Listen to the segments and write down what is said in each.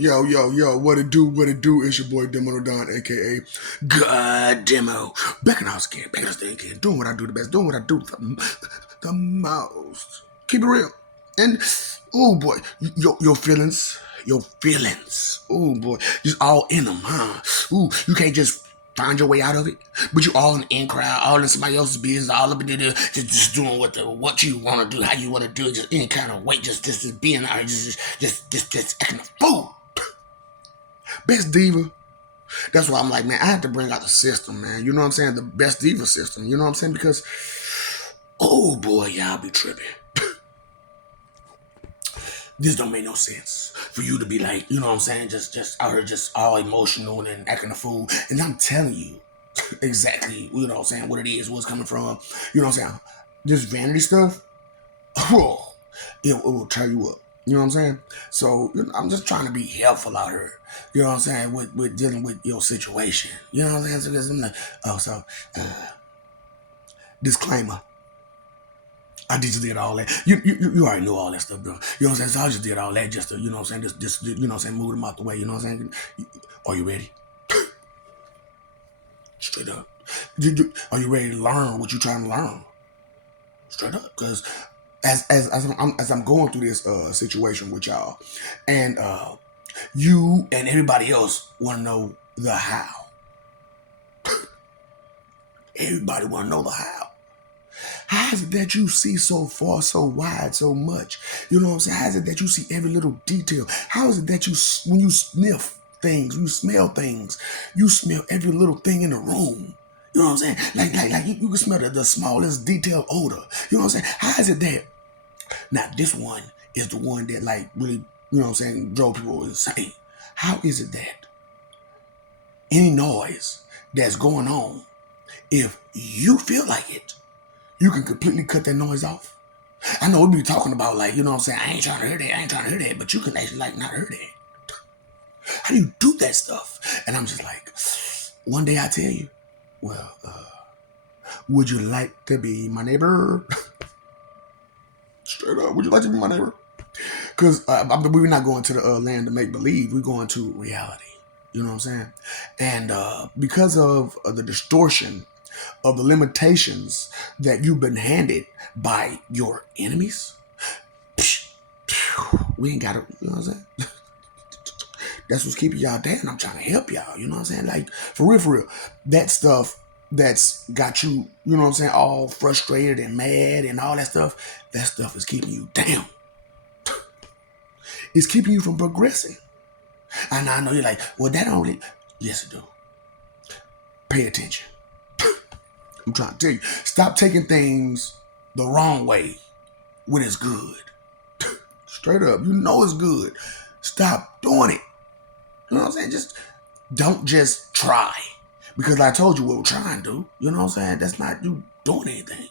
Yo, what it do? It's your boy Demo Don, aka God Demo. Back in the house again, back in the thing again, doing what I do the best, doing what I do the most. Keep it real. And, oh boy, your feelings, oh boy, just all in them, huh? Ooh, you can't just find your way out of it, but you all in the in crowd, all in somebody else's business, all up in there, just doing what you want to do, how you want to do it, just any kind of way, just being out, just acting a fool. Best diva. That's why I'm like, man, I had to bring out the system, man. You know what I'm saying? The best diva system. You know what I'm saying? Because, oh boy, y'all be tripping. This don't make no sense for you to be like, you know what I'm saying? Just out here, just all emotional and acting a fool. And I'm telling you exactly, you know what I'm saying, what it is, what's coming from. You know what I'm saying? This vanity stuff, oh, it will tear you up. You know what I'm saying? So I'm just trying to be helpful out here. You know what I'm saying? With dealing with your situation. You know what I'm saying? So, 'cause I'm like, uh, disclaimer. I just did all that. You already know all that stuff, bro. You know what I'm saying? So I just did all that just to, you know what I'm saying? Just you know what I'm saying? Move them out the way. You know what I'm saying? Are you ready? Straight up. Are you ready to learn what you're trying to learn? Straight up, because as I'm going through this situation with y'all, and you and everybody else want to know the how. Everybody want to know the how. How is it that you see so far, so wide, so much? You know what I'm saying? How is it that you see every little detail? How is it that when you sniff things, you smell things, you smell every little thing in the room? You know what I'm saying? Like you can smell the smallest detailed odor. You know what I'm saying? How is it that? Now this one is the one that like really, you know what I'm saying, drove people insane. How is it that any noise that's going on, if you feel like it, you can completely cut that noise off? I know we be talking about like, you know what I'm saying, I ain't trying to hear that, but you can actually like not hear that. How do you do that stuff? And I'm just like, one day I tell you, well, would you like to be my neighbor? Straight up, would you like to be my neighbor? Because we're not going to the land to make believe, we're going to reality. You know what I'm saying? And because of the distortion of the limitations that you've been handed by your enemies, we ain't got to, you know what I'm saying? That's what's keeping y'all down. I'm trying to help y'all, you know what I'm saying? Like, for real. That stuff that's got you, you know what I'm saying, all frustrated and mad and all that stuff is keeping you down. It's keeping you from progressing. And I know you're like, well, that don't really, yes, it do. Pay attention. I'm trying to tell you, stop taking things the wrong way when it's good. Straight up, you know it's good. Stop doing it. You know what I'm saying? Don't just try. Because I told you what we're trying to do. You know what I'm saying? That's not you doing anything.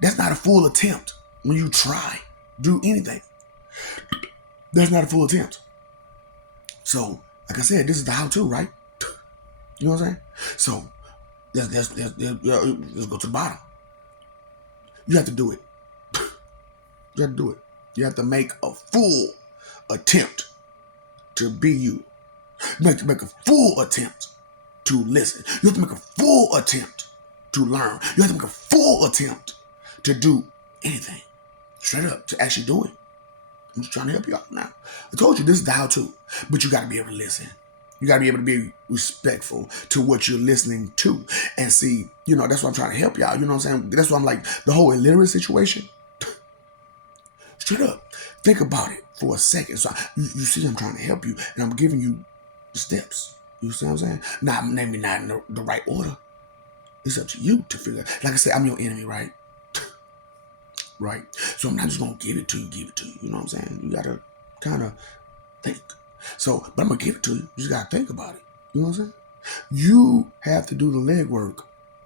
That's not a full attempt when you try. Do anything. That's not a full attempt. So, like I said, this is the how-to, right? You know what I'm saying? So, let's go to the bottom. You have to do it. You have to do it. You have to make a full attempt to be you. You have to make a full attempt to listen. You have to make a full attempt to learn. You have to make a full attempt to do anything. Straight up, to actually do it. I'm just trying to help you out now. I told you this is the how-to, but you got to be able to listen. You got to be able to be respectful to what you're listening to. And see, you know, that's what I'm trying to help y'all. You know what I'm saying? That's why I'm like, the whole illiterate situation. Straight up. Think about it for a second. So you see I'm trying to help you, and I'm giving you the steps. You see what I'm saying? Maybe not in the right order. It's up to you to figure out. Like I said, I'm your enemy, right? Right? So I'm not just going to give it to you. You know what I'm saying? You got to kind of think. So, but I'm going to give it to you. You just got to think about it. You know what I'm saying? You have to do the legwork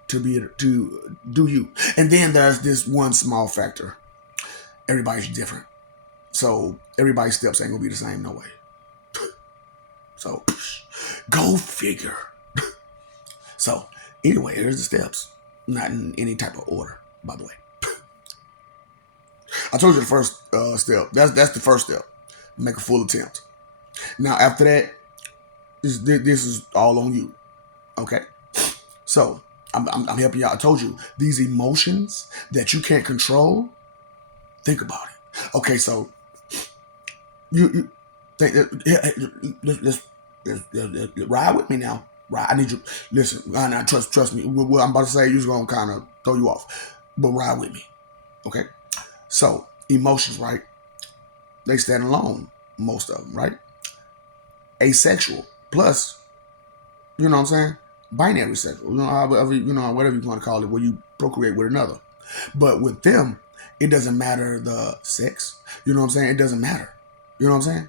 to be able to do you. And then there's this one small factor. Everybody's different. So everybody's steps ain't going to be the same, no way. So, go figure. So, anyway, here's the steps. Not in any type of order, by the way. I told you the first step. That's the first step. Make a full attempt. Now after that, this is all on you. Okay. So I'm helping y'all. I told you these emotions that you can't control. Think about it. Okay, so you think let's ride with me now. Right, I need you. Listen, I trust me. What I'm about to say, you're gonna kind of throw you off, but ride with me. Okay. So emotions, right? They stand alone. Most of them, right? Asexual. Plus, you know what I'm saying? Binary sexual. Whatever you want to call it, where you procreate with another. But with them, it doesn't matter the sex. You know what I'm saying? It doesn't matter. You know what I'm saying?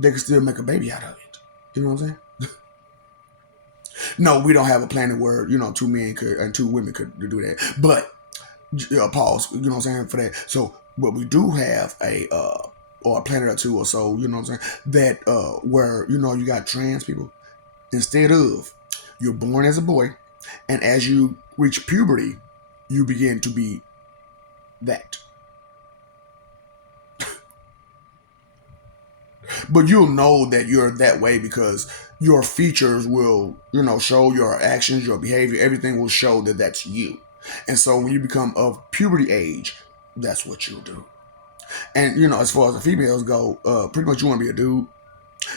They can still make a baby out of it. You know what I'm saying? No, we don't have a planet where, two men could and two women could do that. But pause, you know what I'm saying, for that. So but we do have or a planet or two or so, you know what I'm saying, that where, you got trans people. Instead of you're born as a boy, and as you reach puberty, you begin to be that. But you'll know that you're that way because your features will, show your actions, your behavior, everything will show that that's you. And so when you become of puberty age, that's what you'll do. And as far as the females go, pretty much you want to be a dude,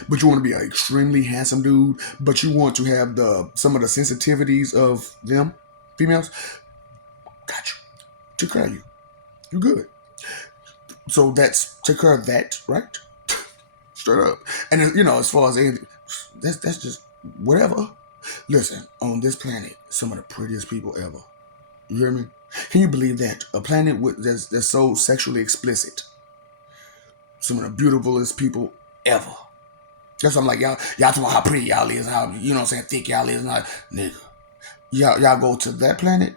but you want to be an extremely handsome dude, but you want to have some of the sensitivities of them females. Got you. Take care of you. You're good. So that's take care of that, right? Straight up. And as far as anything, that's just whatever. Listen, on this planet, some of the prettiest people ever. You hear me? Can you believe that a planet that's so sexually explicit? Some of the beautifulest people ever. That's what I'm like, y'all talking about how pretty y'all is, how thick y'all is, and all, nigga. Y'all go to that planet.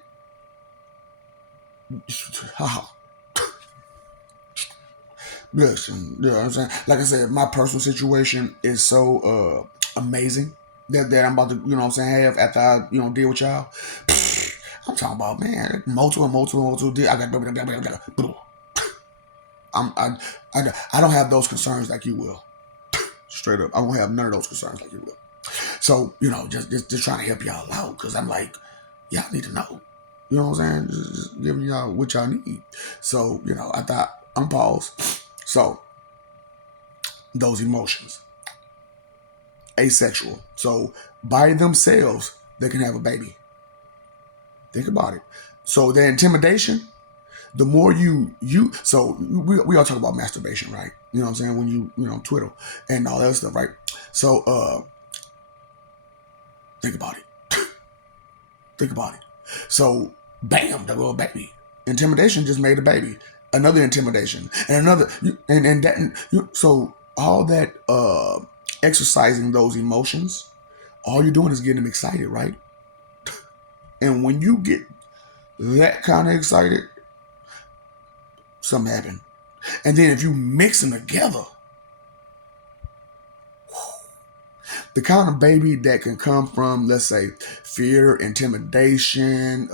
Listen, you know what I'm saying? Like I said, my personal situation is so amazing that I'm about to, have after I, deal with y'all. I'm talking about, man, multiple deal. I don't have those concerns like you will. Straight up. I won't have none of those concerns like you will. So, just trying to help y'all out because I'm like, y'all need to know. You know what I'm saying? Just giving y'all what y'all need. So, I thought I'm paused. So, those emotions. Asexual. So, by themselves, they can have a baby. Think about it. So, the intimidation, the more so we all talk about masturbation, right? You know what I'm saying? When you, twiddle and all that stuff, right? So, think about it. Think about it. So, bam, there go a baby. Intimidation just made a baby. Another intimidation and another, and that. So all that exercising those emotions, all you're doing is getting them excited, right? And when you get that kind of excited, something happened. And then if you mix them together, the kind of baby that can come from, let's say, fear, intimidation,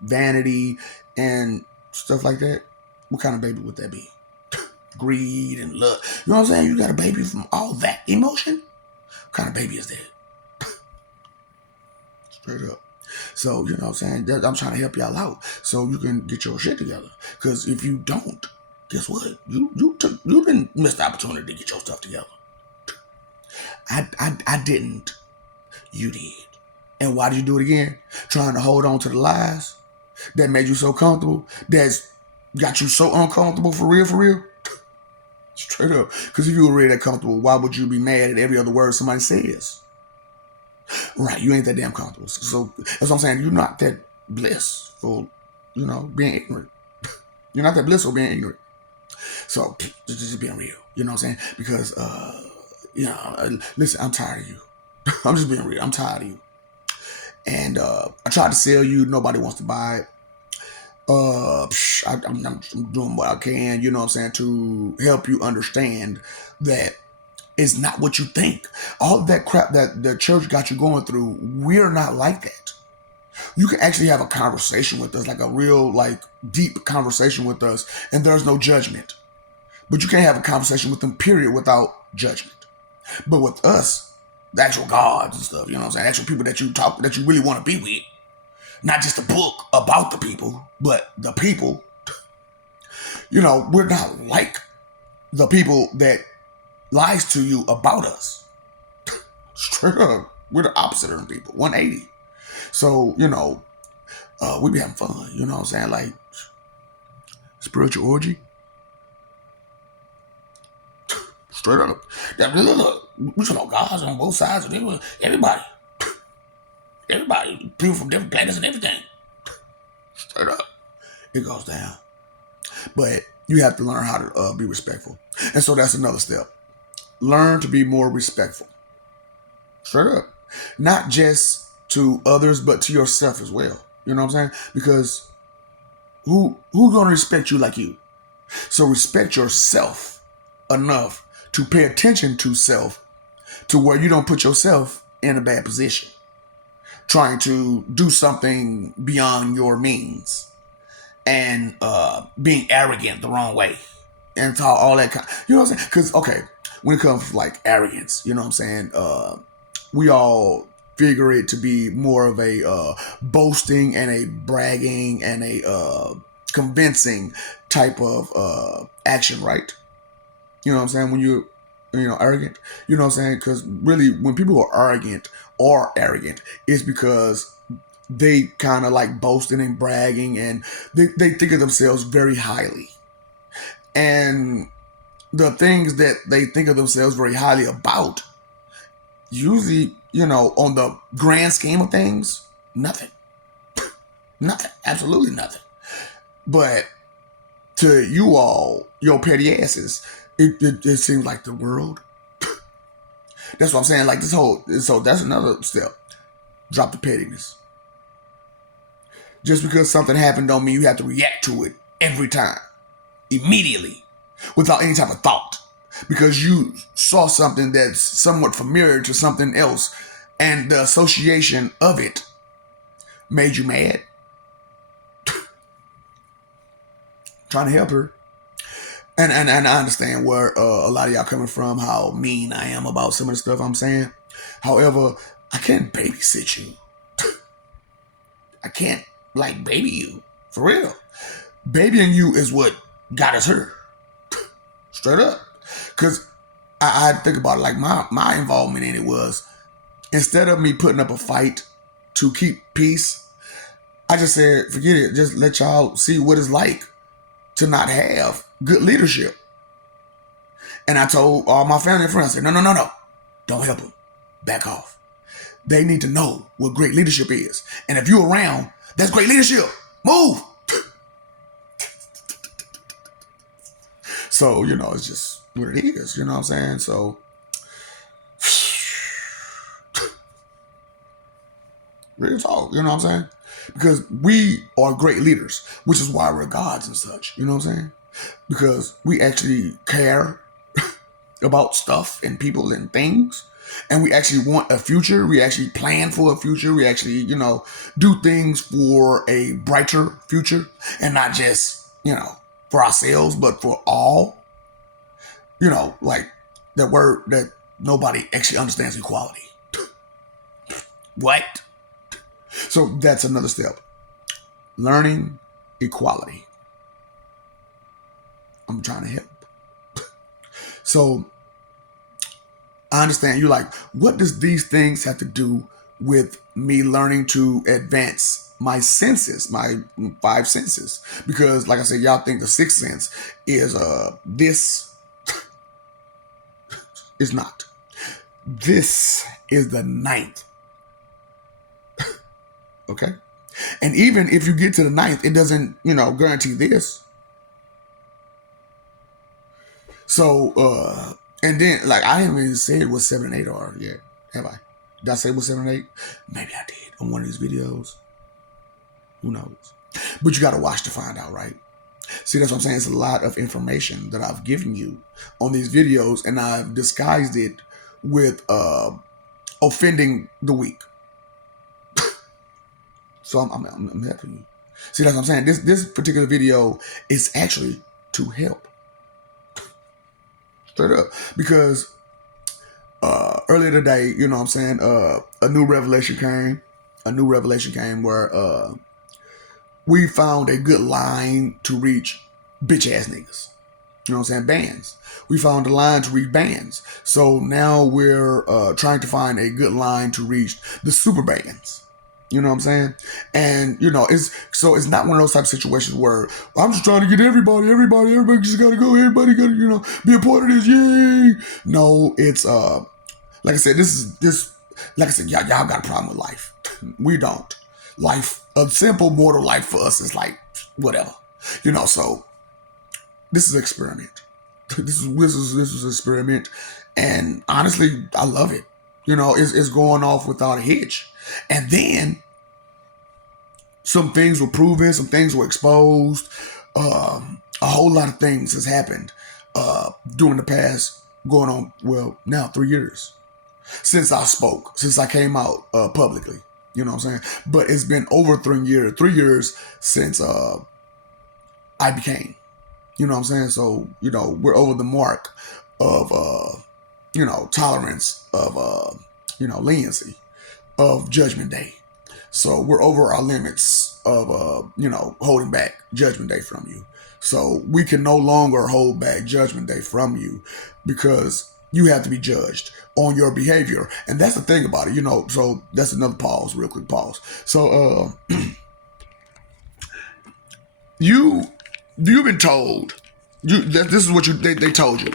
vanity, and stuff like that, what kind of baby would that be? Greed and love. You know what I'm saying? You got a baby from all that emotion? What kind of baby is that? Straight up. So, you know what I'm saying? I'm trying to help y'all out so you can get your shit together. Because if you don't, guess what? You didn't miss the opportunity to get your stuff together. I didn't. You did. And why did you do it again? Trying to hold on to the lies that made you so comfortable, that's got you so uncomfortable for real. Straight up. Because if you were really that comfortable, why would you be mad at every other word somebody says? Right, you ain't that damn comfortable. So that's what I'm saying. You're not that blissful, being ignorant. You're not that blissful being ignorant. So just being real. You know what I'm saying? Because, listen, I'm tired of you. I'm just being real. I'm tired of you. And I tried to sell you. Nobody wants to buy it. I'm doing what I can, you know what I'm saying, to help you understand that it's not what you think. All of that crap that the church got you going through, we're not like that. You can actually have a conversation with us, like a real, deep conversation with us, and there's no judgment. But you can't have a conversation with them, period, without judgment. But with us, the actual gods and stuff, you know what I'm saying? Actual people that you really want to be with. Not just a book about the people, but the people. We're not like the people that lies to you about us. Straight up. We're the opposite of them people. 180. So, we be having fun. You know what I'm saying? Like, spiritual orgy. Straight up. Look, we saw gods on both sides of it. Everybody. People from different planets and everything. Straight up. It goes down. But you have to learn how to be respectful. And so that's another step. Learn to be more respectful. Straight up. Not just to others, but to yourself as well. You know what I'm saying? Because who's going to respect you like you? So respect yourself enough to pay attention to self, to where you don't put yourself in a bad position, trying to do something beyond your means, and being arrogant the wrong way, and all that kind. You know what I'm saying? Because when it comes to like arrogance, you know what I'm saying? We all figure it to be more of a boasting and a bragging and a convincing type of action, right? You know what I'm saying? When you're, arrogant, you know what I'm saying? Because really, when people are arrogant or arrogant, it's because they kind of like boasting and bragging, and they think of themselves very highly. And the things that they think of themselves very highly about, usually, on the grand scheme of things, nothing. Nothing. Absolutely nothing. But to you all, your petty asses, it seems like the world. That's what I'm saying. Like so that's another step. Drop the pettiness. Just because something happened don't mean you have to react to it every time, immediately, without any type of thought. Because you saw something that's somewhat familiar to something else, and the association of it made you mad. Trying to help her. And I understand where a lot of y'all coming from, how mean I am about some of the stuff I'm saying. However, I can't babysit you. I can't baby you. For real. Babying you is what got us here. Straight up. Because I think about it, like my involvement in it was, instead of me putting up a fight to keep peace, I just said, forget it. Just let y'all see what it's like to not have good leadership. And I told all my family and friends, I said, no. Don't help them. Back off. They need to know what great leadership is. And if you're around, that's great leadership. Move. So, it's just what it is. You know what I'm saying? So, real talk. You know what I'm saying? Because we are great leaders, which is why we're gods and such. You know what I'm saying? Because we actually care about stuff and people and things. And we actually want a future. We actually plan for a future. We actually, do things for a brighter future. And not just, for ourselves, but for all. Like that word that nobody actually understands, equality. What? So that's another step. Learning equality. I'm trying to help. So I understand you're like, what does these things have to do with me learning to advance my senses, my 5 senses? Because like I said, y'all think the 6th sense is this. Is not. This is the 9th. Okay? And even if you get to the 9th, it doesn't, guarantee this. So, and then, I haven't even said what 7 and 8 are yet, have I? Did I say what 7 and 8? Maybe I did on one of these videos. Who knows? But you got to watch to find out, right? See, that's what I'm saying. It's a lot of information that I've given you on these videos, and I've disguised it with offending the weak. So I'm helping you. See, that's what I'm saying. This particular video is actually to help. Straight up. Because earlier today, you know what I'm saying, a new revelation came. A new revelation came where we found a good line to reach bitch ass niggas. You know what I'm saying? Bands. We found a line to reach bands. So now we're trying to find a good line to reach the super bands. You know what I'm saying? And it's not one of those type of situations where I'm just trying to get everybody just gotta go, everybody gotta, be a part of this, yay. No, it's like I said, like I said, y'all got a problem with life. We don't. Life, a simple mortal life for us is like whatever. So this is an experiment. This is an experiment, and honestly, I love it. It's going off without a hitch. And then some things were proven, some things were exposed. A whole lot of things has happened during the past, going on, well, now 3 years since I spoke, since I came out publicly. You know what I'm saying? But it's been over 3 years since I became. You know what I'm saying? So, we're over the mark of, tolerance, of, leniency, of Judgment Day. So we're over our limits of, holding back Judgment Day from you. So we can no longer hold back Judgment Day from you because you have to be judged on your behavior. And that's the thing about it, so that's another pause, real quick pause. So, you've been told, this is what they told you.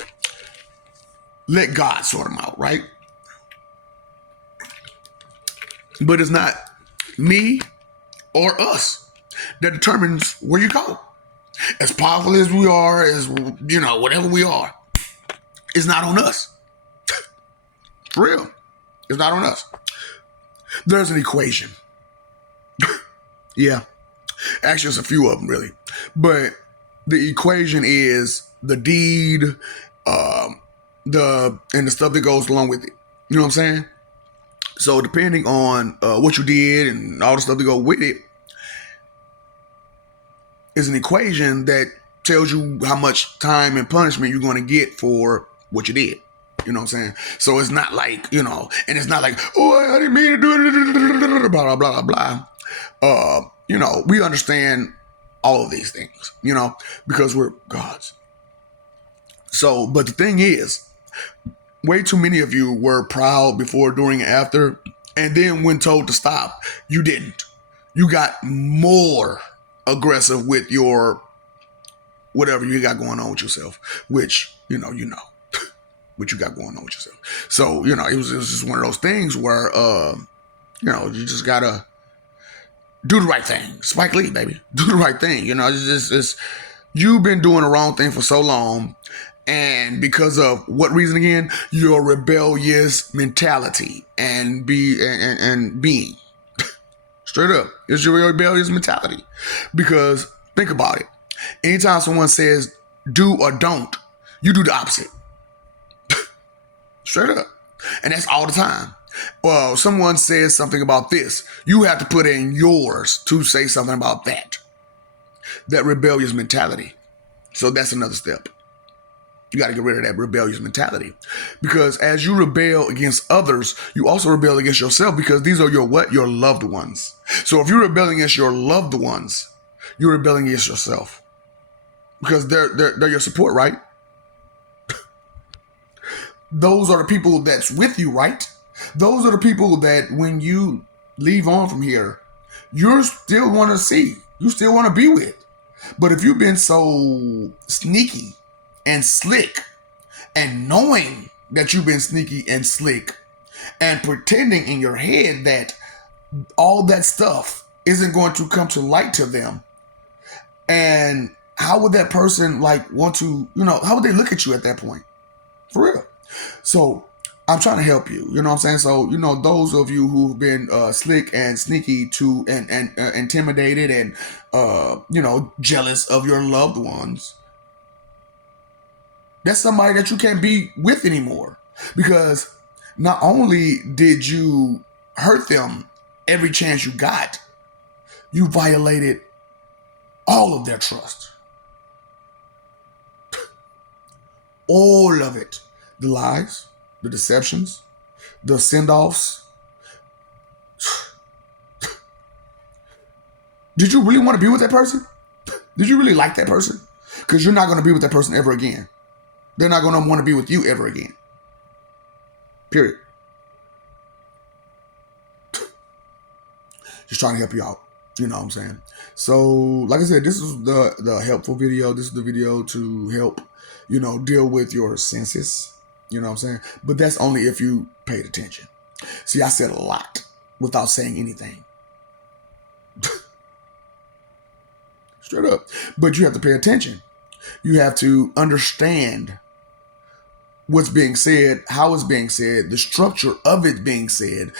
Let God sort them out, right? But it's not me or us that determines where you go. As powerful as we are, as whatever we are, it's not on us. For real, it's not on us. There's an equation. Yeah, actually, it's a few of them really, but the equation is the deed, the stuff that goes along with it. You know what I'm saying? So depending on what you did and all the stuff that go with it, is an equation that tells you how much time and punishment you're going to get for what you did. You know what I'm saying? So it's not like, and it's not like, oh, I didn't mean to do it, blah, blah, blah, blah. We understand all of these things, because we're gods. So, but the thing is, way too many of you were proud before, during, and after, and then when told to stop, you didn't. You got more aggressive with your whatever you got going on with yourself, which what you got going on with yourself. So it was just one of those things where you just gotta do the right thing. Spike Lee, baby, do the right thing. It's you've been doing the wrong thing for so long, and because of what reason again? Your rebellious mentality and being. Straight up, it's your rebellious mentality. Because think about it. Anytime someone says do or don't, you do the opposite. Straight up. And that's all the time. Well, someone says something about this, you have to put in yours to say something about that. That rebellious mentality. So that's another step. You got to get rid of that rebellious mentality. Because as you rebel against others, you also rebel against yourself, because these are your loved ones. So if you're rebelling against your loved ones, you're rebelling against yourself. Because they're your support, right? Those are the people that's with you, right? Those are the people that when you leave on from here, you still want to see. You still want to be with. But if you've been so sneaky and slick, and knowing that you've been sneaky and slick, and pretending in your head that all that stuff isn't going to come to light to them, and how would that person want to, how would they look at you at that point? For real. So I'm trying to help you. You know what I'm saying? So, those of you who've been slick and sneaky and intimidated and, jealous of your loved ones, that's somebody that you can't be with anymore. Because not only did you hurt them every chance you got, you violated all of their trust. All of it. The lies, the deceptions, the send-offs. Did you really want to be with that person? Did you really like that person? Because you're not going to be with that person ever again. They're not going to want to be with you ever again. Period. Just trying to help you out. You know what I'm saying? So, like I said, this is the helpful video. This is the video to help, deal with your senses. You know what I'm saying? But that's only if you paid attention. See, I said a lot without saying anything. Straight up. But you have to pay attention. You have to understand what's being said, how it's being said, the structure of it being said,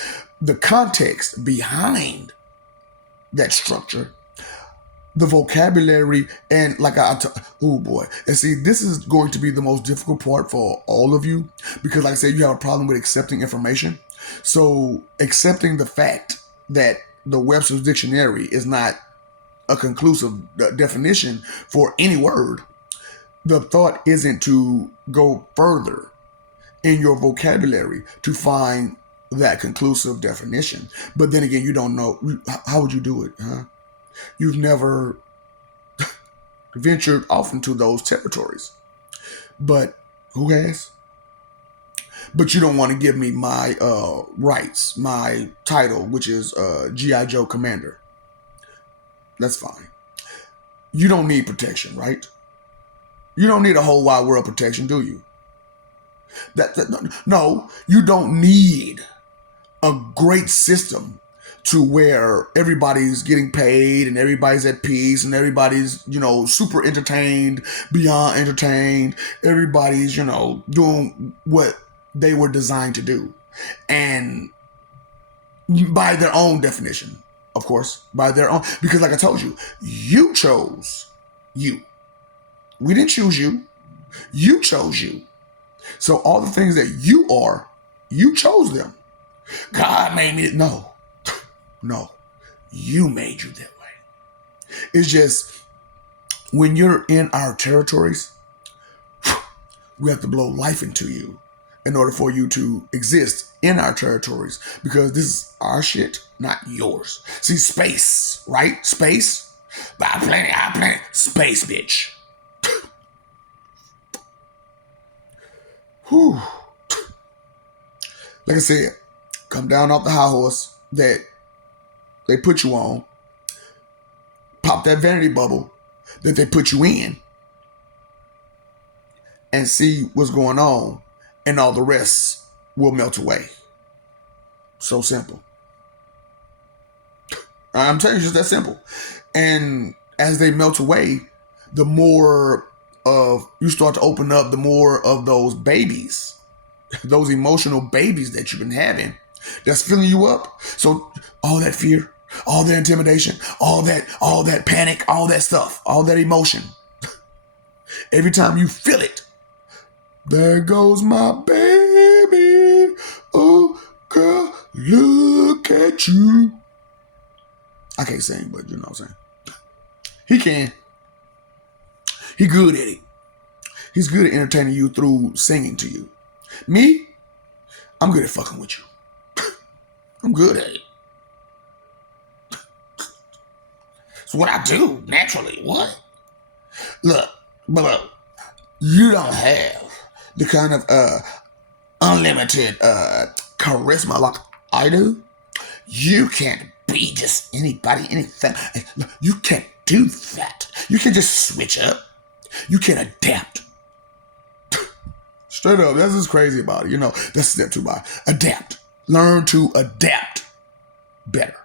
the context behind that structure, the vocabulary, and oh boy. And see, this is going to be the most difficult part for all of you because, like I said, you have a problem with accepting information. So accepting the fact that the Webster's Dictionary is not a conclusive definition for any word, the thought isn't to go further in your vocabulary to find that conclusive definition. But then again, you don't know. How would you do it, huh? You've never ventured off into those territories. But who has? But you don't want to give me my rights, my title, which is G.I. Joe Commander. That's fine. You don't need protection, right? You don't need a whole wide world protection, do you? No, you don't need a great system to where everybody's getting paid and everybody's at peace and everybody's, super entertained, beyond entertained. Everybody's, doing what they were designed to do. And by their own definition, of course, by their own, because like I told you, you chose you. We didn't choose you. You chose you. So all the things that you are, you chose them. God made me. No. You made you that way. It's just when you're in our territories, we have to blow life into you in order for you to exist in our territories because this is our shit, not yours. See, space, right? Space. Our planet. Space, bitch. Whew. Like I said, come down off the high horse that they put you on, pop that vanity bubble that they put you in, and see what's going on, and all the rest will melt away. So simple. I'm telling you, just that simple. And as they melt away, the more of you start to open up, the more of those babies, those emotional babies that you've been having, that's filling you up. So all that fear, all that intimidation, all that panic, all that stuff, all that emotion. Every time you feel it, there goes my baby. Oh, girl, look at you. I can't sing, but you know what I'm saying. He can. He good at it. He's good at entertaining you through singing to you. Me, I'm good at fucking with you. I'm good at it. It's what I do naturally. What? Look, you don't have the kind of unlimited charisma like I do. You can't be just anybody, anything. You can't do that. You can just switch up. You can adapt. Straight up, that's what's crazy about it. That's step 2 by adapt. Learn to adapt better.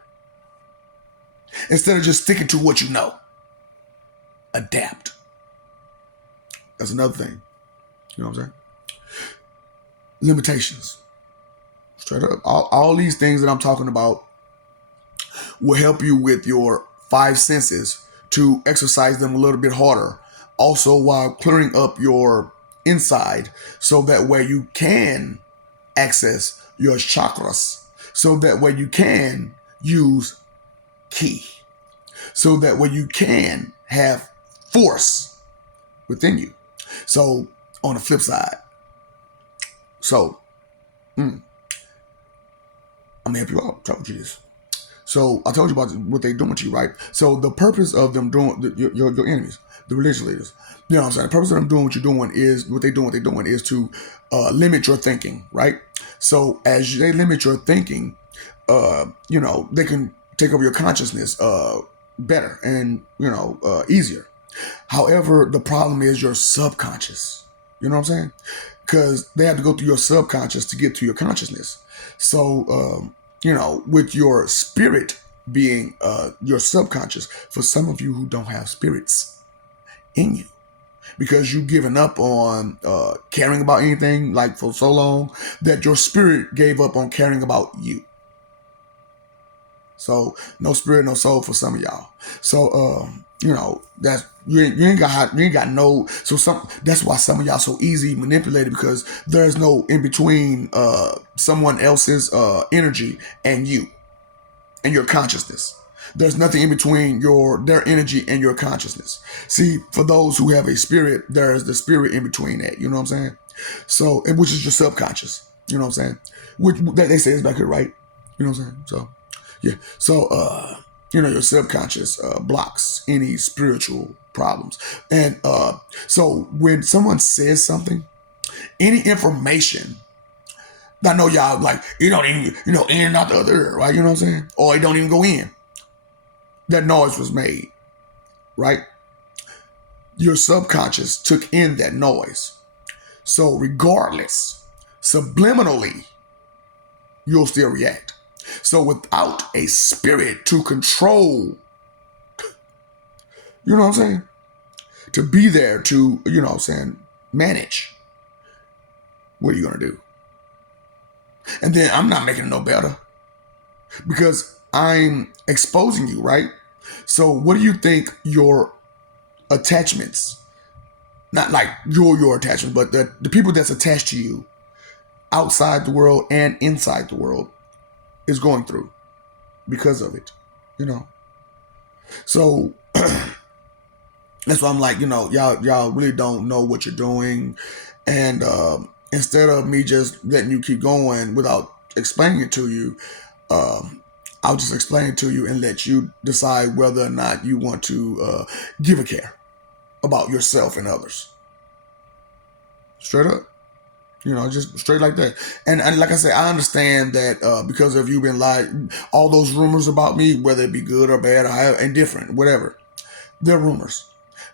Instead of just sticking to what you know. Adapt. That's another thing. You know what I'm saying? Limitations. Straight up. All these things that I'm talking about will help you with your 5 senses to exercise them a little bit harder. Also, while clearing up your inside, so that way you can access your chakras, so that way you can use ki, so that way you can have force within you. So on the flip side. So, I'm gonna help you out. Talk to you this. So I told you about what they doing to you, right? So the purpose of them doing your enemies, the religious leaders, you know what I'm saying? The purpose of them doing what you're doing is what they're doing is to limit your thinking, right? So as they limit your thinking, they can take over your consciousness better and easier. However, the problem is your subconscious. You know what I'm saying? Because they have to go through your subconscious to get to your consciousness. So, with your spirit being your subconscious, for some of you who don't have spirits in you, because you've given up on caring about anything like for so long that your spirit gave up on caring about you. So no spirit, no soul for some of y'all. So that's you ain't got no. So that's why some of y'all so easy manipulated, because there's no in between someone else's energy and you and your consciousness. There's nothing in between their energy and your consciousness. See, for those who have a spirit, there's the spirit in between that. You know what I'm saying? So, and which is your subconscious. You know what I'm saying? Which they say is back here, right? You know what I'm saying? So, yeah. So, your subconscious blocks any spiritual problems. And so when someone says something, any information, I know y'all like, it don't even, in and out the other ear, right? You know what I'm saying? Or it don't even go in. That noise was made, right? Your subconscious took in that noise. So regardless, subliminally, you'll still react. So without a spirit to control, you know what I'm saying? To be there to, manage, what are you going to do? And then I'm not making it no better because I'm exposing you, right? So what do you think your attachments, not like your attachment, but the people that's attached to you outside the world and inside the world is going through because of it, So that's why I'm like, y'all really don't know what you're doing. And instead of me just letting you keep going without explaining it to you, I'll just explain it to you and let you decide whether or not you want to give a care about yourself and others. Straight up. Just straight like that. And like I said, I understand that because of you been lied, all those rumors about me, whether it be good or bad or indifferent, whatever, they're rumors.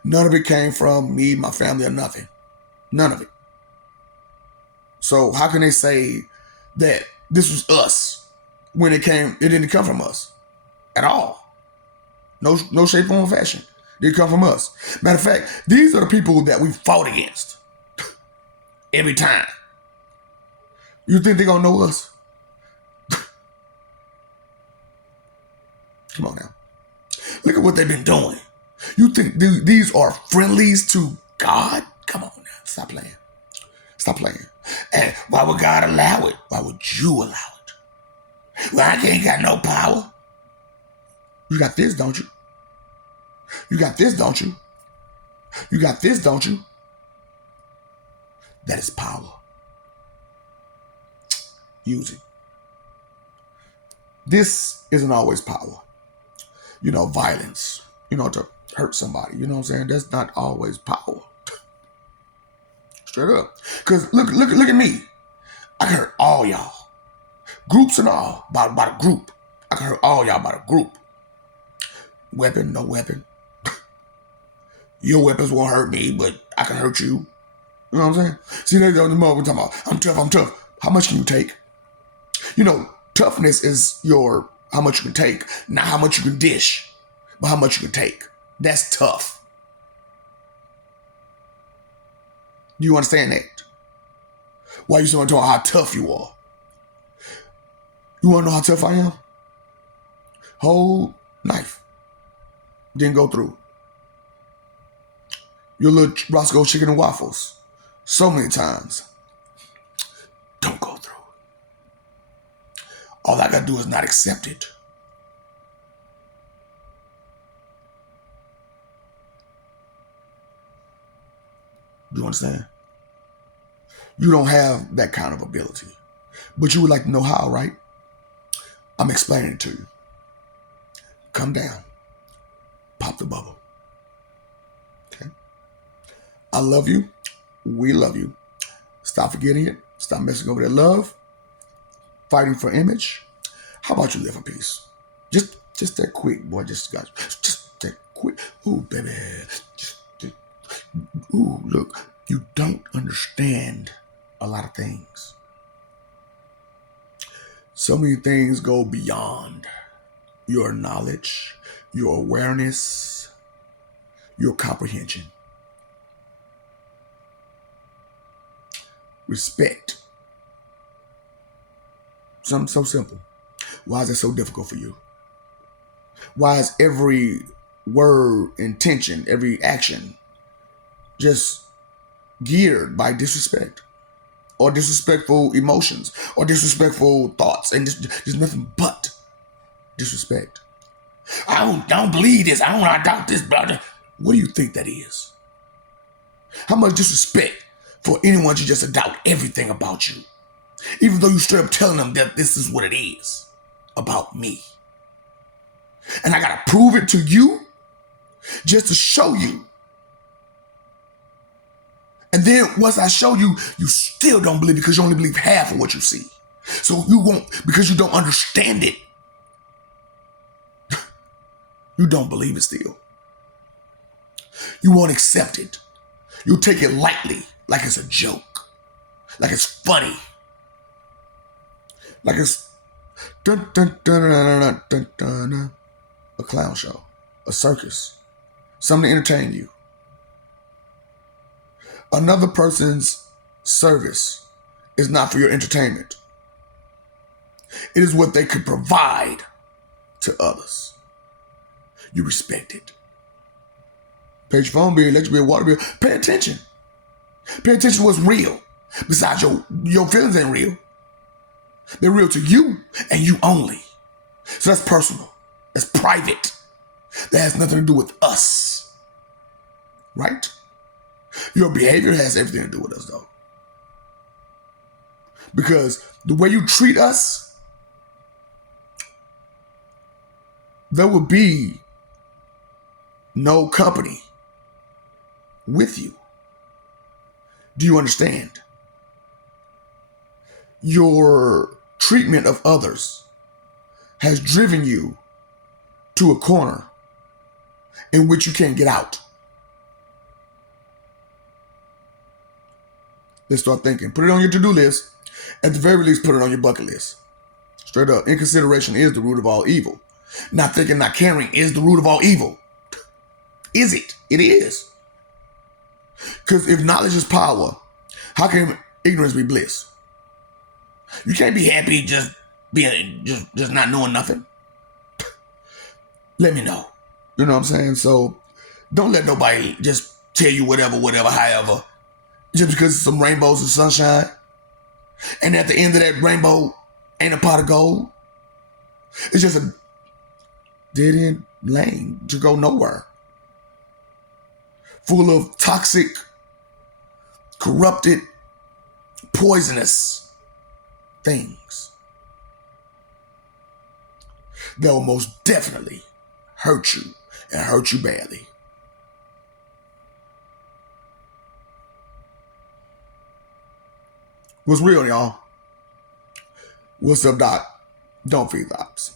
None of it came from me, my family, or nothing. None of it. So how can they say that this was us when it didn't come from us at all? No shape, form, or fashion. It didn't come from us. Matter of fact, these are the people that we fought against every time. You think they're going to know us? Come on now. Look at what they've been doing. You think these are friendlies to God? Come on now. Stop playing. Stop playing. And why would God allow it? Why would you allow it? Well, I ain't got no power. You got this, don't you? You got this, don't you? You got this, don't you? That is power. Use it. This isn't always power. Violence, to hurt somebody. You know what I'm saying? That's not always power. Straight up. Because look at me. I can hurt all y'all. Groups and all. By a group. I can hurt all y'all by a group. Weapon, no weapon. Your weapons won't hurt me, but I can hurt you. You know what I'm saying? See, that's the moment we're talking about. I'm tough. How much can you take? Toughness is how much you can take, not how much you can dish, but how much you can take. That's tough. Do you understand that? Why you so talking about how tough you are? You want to know how tough I am? Whole knife didn't go through. Your little Roscoe chicken and waffles, so many times, don't go through. All I gotta do is not accept it. You understand? You don't have that kind of ability. But you would like to know how, right? I'm explaining it to you. Come down. Pop the bubble. Okay? I love you. We love you. Stop forgetting it. Stop messing over that love. Fighting for image. How about you live in peace? Just that quick, boy. Just that quick. Ooh, baby. Ooh, look. You don't understand a lot of things. So many things go beyond your knowledge, your awareness, your comprehension. Respect. Something so simple. Why is it so difficult for you? Why is every word, intention, every action just geared by disrespect or disrespectful emotions or disrespectful thoughts and just nothing but disrespect? I don't believe this. I doubt this, brother. What do you think that is? How much disrespect for anyone to just doubt everything about you, even though you straight up telling them that this is what it is about me. And I gotta prove it to you just to show you. And then once I show you, you still don't believe because you only believe half of what you see. So you won't, because you don't understand it. You don't believe it still. You won't accept it. You'll take it lightly, like it's a joke, like it's funny, like it's dun, dun, dun, dun, dun, dun, dun, dun, a clown show, a circus, something to entertain you. Another person's service is not for your entertainment. It is what they could provide to others. You respect it. Pay your phone bill, let you be a water bill. Pay attention. Pay attention to what's real. Besides, your feelings ain't real. They're real to you and you only. So that's personal. That's private. That has nothing to do with us. Right? Your behavior has everything to do with us, though. Because the way you treat us, there will be no company with you. Do you understand? Your treatment of others has driven you to a corner in which you can't get out. Let's start thinking. Put it on your to-do list. At the very least, put it on your bucket list. Straight up. Inconsideration is the root of all evil. Not thinking, not caring is the root of all evil. Is it? It is. Because if knowledge is power, how can ignorance be bliss? You can't be happy just not knowing nothing. Let me know. You know what I'm saying? So don't let nobody just tell you whatever, however, just because it's some rainbows and sunshine. And at the end of that rainbow ain't a pot of gold. It's just a dead-end lane to go nowhere. Full of toxic, corrupted, poisonous things that will most definitely hurt you and hurt you badly. What's real, y'all? What's up, Doc? Don't feed the ops.